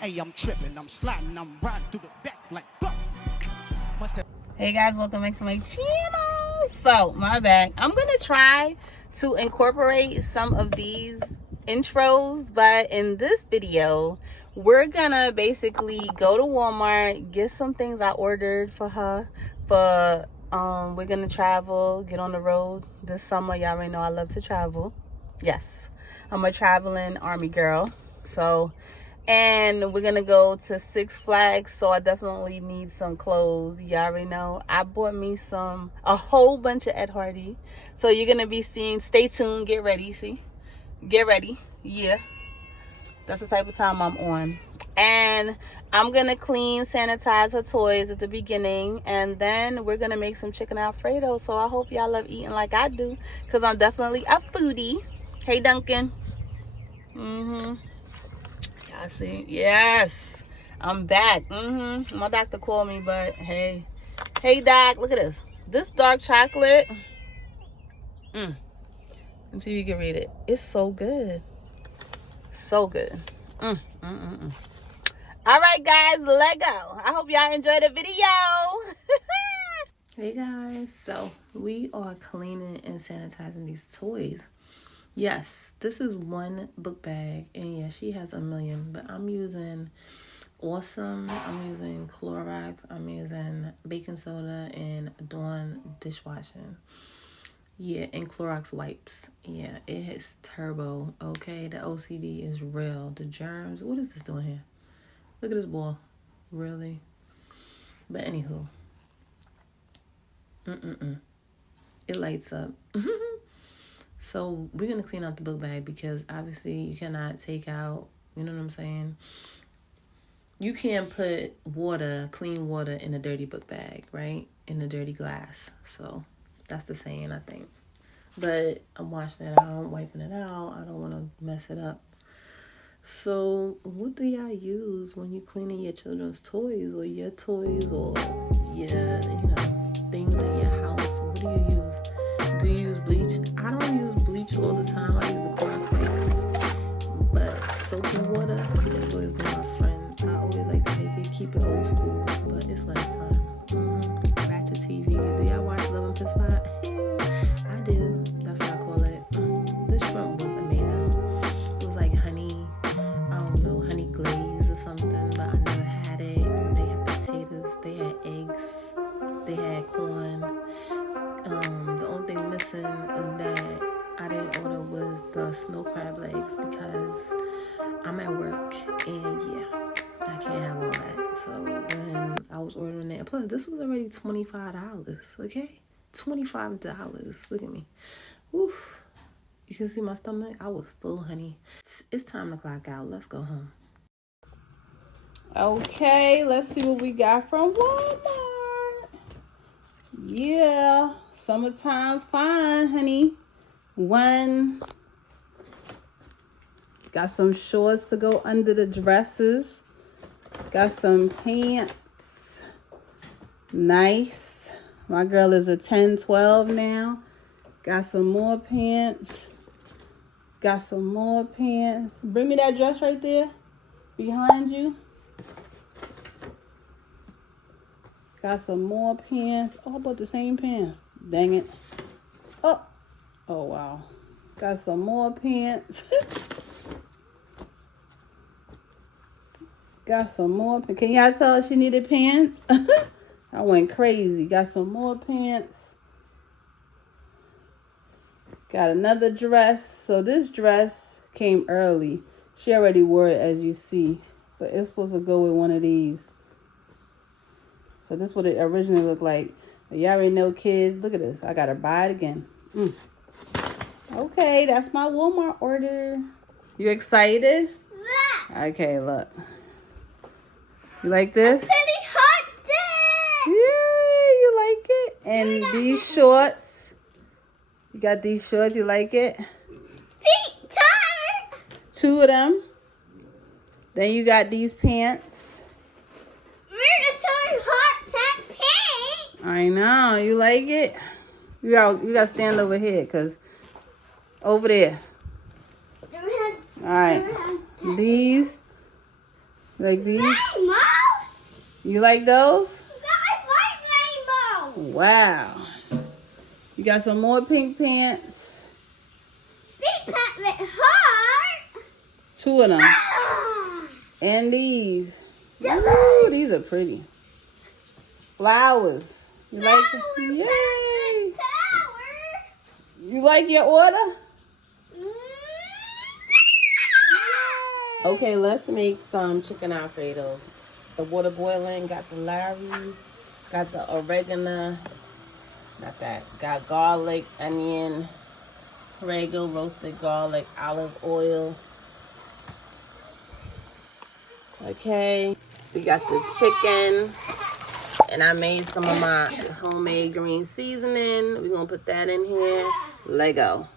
Hey, I'm tripping, I'm sliding, I'm riding through the back like Hey guys, welcome back to my channel. So, my bad. I'm gonna try to incorporate some of these intros, but in this video, we're gonna basically go to Walmart, get some things I ordered for her. But we're gonna travel, get on the road this summer. Y'all already know I love to travel. Yes, I'm a traveling army girl. So, and we're gonna go to Six Flags, so I definitely need some clothes. You already know I bought me a whole bunch of Ed Hardy, so you're gonna be seeing. Stay tuned, get ready. See, get ready. Yeah, that's the type of time I'm on. And I'm gonna clean, sanitize her toys at the beginning, and then we're gonna make some chicken Alfredo. So I hope y'all love eating like I do, because I'm definitely a foodie. Hey Duncan. I see. Yes, I'm back. My doctor called me, but hey doc, look at this. This dark chocolate. Let me see if you can read it. It's so good. So good. All right, guys, let go. I hope y'all enjoyed the video. Hey guys, so we are cleaning and sanitizing these toys. Yes, this is one book bag, and yeah, she has a million, but I'm using Awesome, I'm using Clorox, I'm using baking soda, and Dawn dishwashing. Yeah, and Clorox wipes. Yeah, it is turbo, okay? The OCD is real. The germs, what is this doing here? Look at this ball. Really? But anywho. It lights up. So we're going to clean out the book bag because obviously you cannot take out, you know what I'm saying? You can't put clean water in a dirty book bag, right? In a dirty glass. So that's the saying, I think. But I'm washing it out, wiping it out. I don't want to mess it up. So what do y'all use when you cleaning your children's toys or your toys or your, things in your house? What do you use? Do you use bleach? I don't use bleach all the time. I use the Clorox wipes. But soap and water has always been my friend. I always like to keep it old school, but it's lunchtime. Ratchet TV. Do y'all watch Love and Piss Pot? I do. That's what I call it. This shrimp was amazing. It was like honey glaze or something, but I never had it. They had potatoes, they had eggs, they had corn. The only thing missing is that I didn't order was the snow crab legs because I'm at work and I can't have all that. So when I was ordering it, plus this was already $25, okay? $25. Look at me. Oof. You can see my stomach. I was full, honey. It's time to clock out. Let's go home. Okay, let's see what we got from Walmart. Yeah, summertime fine, honey. Got some shorts to go under the dresses. Got some pants. Nice. My girl is a 10, 12 now. Got some more pants. Got some more pants. Bring me that dress right there behind you. Got some more pants. Oh, I bought the same pants. Dang it. Oh wow. Got some more pants. Got some more. Can y'all tell she needed pants? I went crazy. Got some more pants. Got another dress. So this dress came early. She already wore it, as you see. But it's supposed to go with one of these. So this is what it originally looked like. But y'all already know, kids. Look at this. I got to buy it again. Okay, that's my Walmart order. You excited? Yeah. Okay, look. You like this? A pretty hot day. Yeah, you like it? And these shorts. You got these shorts. You like it? Feet tired. 2 of them. Then you got these pants. We're the hot pants. I know. You like it? You got to stand over here, because over there. All right. These Like these? Rainbow? You like those? I like rainbow. Wow. You got some more pink pants. Big pet with heart. 2 of them. Ah. And these. Ooh, these are pretty. Flowers. You like them? Yay. You like your order? Okay, let's make some chicken Alfredo. The water boiling, got the Larry's, got the oregano, not that, got garlic, onion, Prego, roasted garlic, olive oil. Okay, we got the chicken, and I made some of my homemade green seasoning. We're gonna put that in here. Lego.